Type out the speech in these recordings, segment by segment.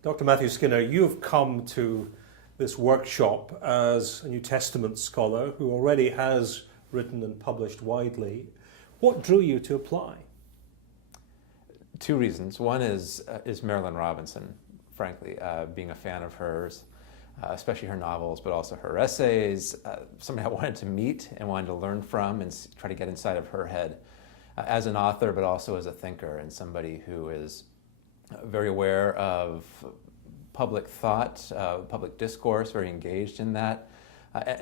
Dr. Matthew Skinner, you've come to this workshop as a New Testament scholar who already has written and published widely. What drew you to apply? Two reasons. One is Marilynne Robinson, frankly, being a fan of hers, especially her novels, but also her essays, somebody I wanted to meet and wanted to learn from and try to get inside of her head as an author, but also as a thinker and somebody who is very aware of public thought, public discourse, very engaged in that.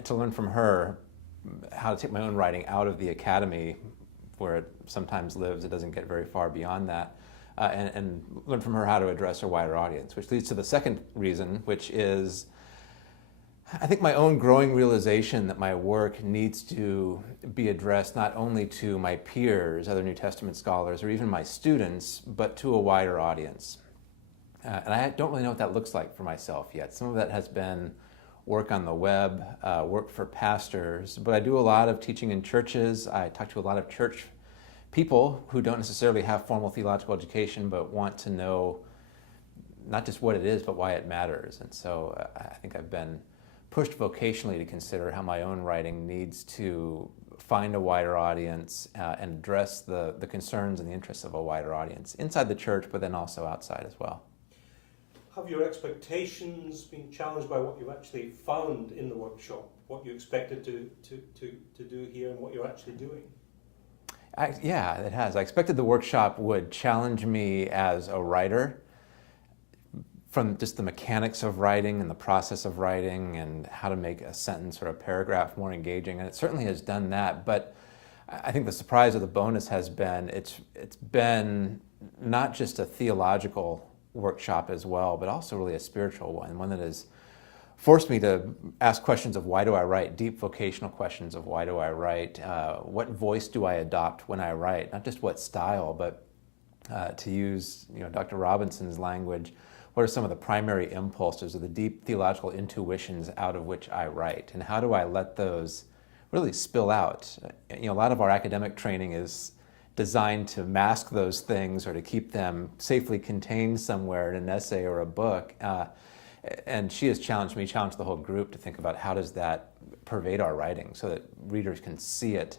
To learn from her how to take my own writing out of the academy, where it sometimes lives, it doesn't get very far beyond that, and learn from her how to address a wider audience, which leads to the second reason, which is I think my own growing realization that my work needs to be addressed not only to my peers, other New Testament scholars, or even my students, but to a wider audience. And I don't really know what that looks like for myself yet. Some of that has been work on the web, work for pastors, but I do a lot of teaching in churches. I talk to a lot of church people who don't necessarily have formal theological education, but want to know not just what it is, but why it matters. And so I think I've been pushed vocationally to consider how my own writing needs to find a wider audience and address the concerns and the interests of a wider audience inside the church, but then also outside as well. Have your expectations been challenged by what you actually found in the workshop, what you expected to do here and what you're actually doing? Yeah, it has. I expected the workshop would challenge me as a writer, from just the mechanics of writing and the process of writing and how to make a sentence or a paragraph more engaging, and it certainly has done that. But I think the surprise or the bonus has been it's been not just a theological workshop as well, but also really a spiritual one that has forced me to ask questions of why do I write, deep vocational questions of why do I write, what voice do I adopt when I write, not just what style, but to use Dr. Robinson's language, what are some of the primary impulses or the deep theological intuitions out of which I write, and how do I let those really spill out? A lot of our academic training is designed to mask those things or to keep them safely contained somewhere in an essay or a book. And she has challenged me, challenged the whole group to think about how does that pervade our writing so that readers can see it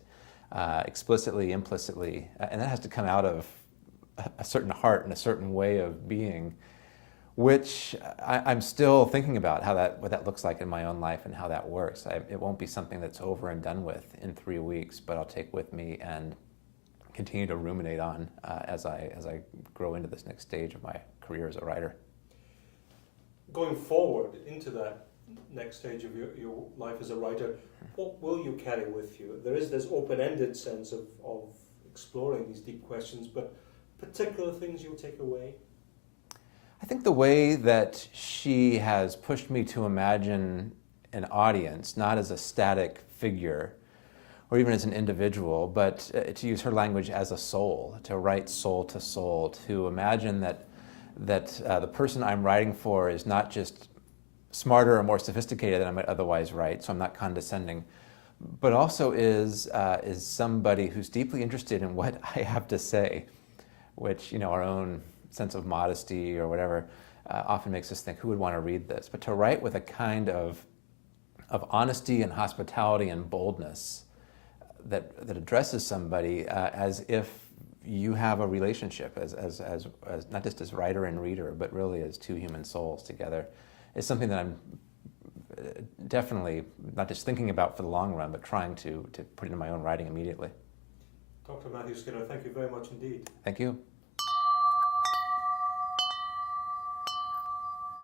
explicitly, implicitly, and that has to come out of a certain heart and a certain way of being, which I'm still thinking about what that looks like in my own life and how that works. It won't be something that's over and done with in 3 weeks, but I'll take with me and continue to ruminate on as I grow into this next stage of my career as a writer. Going forward into that next stage of your life as a writer, what will you carry with you? There is this open-ended sense of exploring these deep questions, but particular things you'll take away? I think the way that she has pushed me to imagine an audience, not as a static figure or even as an individual, but to use her language as a soul, to write soul to soul, to imagine that the person I'm writing for is not just smarter or more sophisticated than I might otherwise write, so I'm not condescending, but also is somebody who's deeply interested in what I have to say, which our own sense of modesty or whatever often makes us think, who would want to read this? But to write with a kind of honesty and hospitality and boldness that addresses somebody as if you have a relationship as not just as writer and reader, but really as two human souls together, is something that I'm definitely not just thinking about for the long run, but trying to put into my own writing immediately. Dr. Matthew Skinner, thank you very much indeed. Thank you.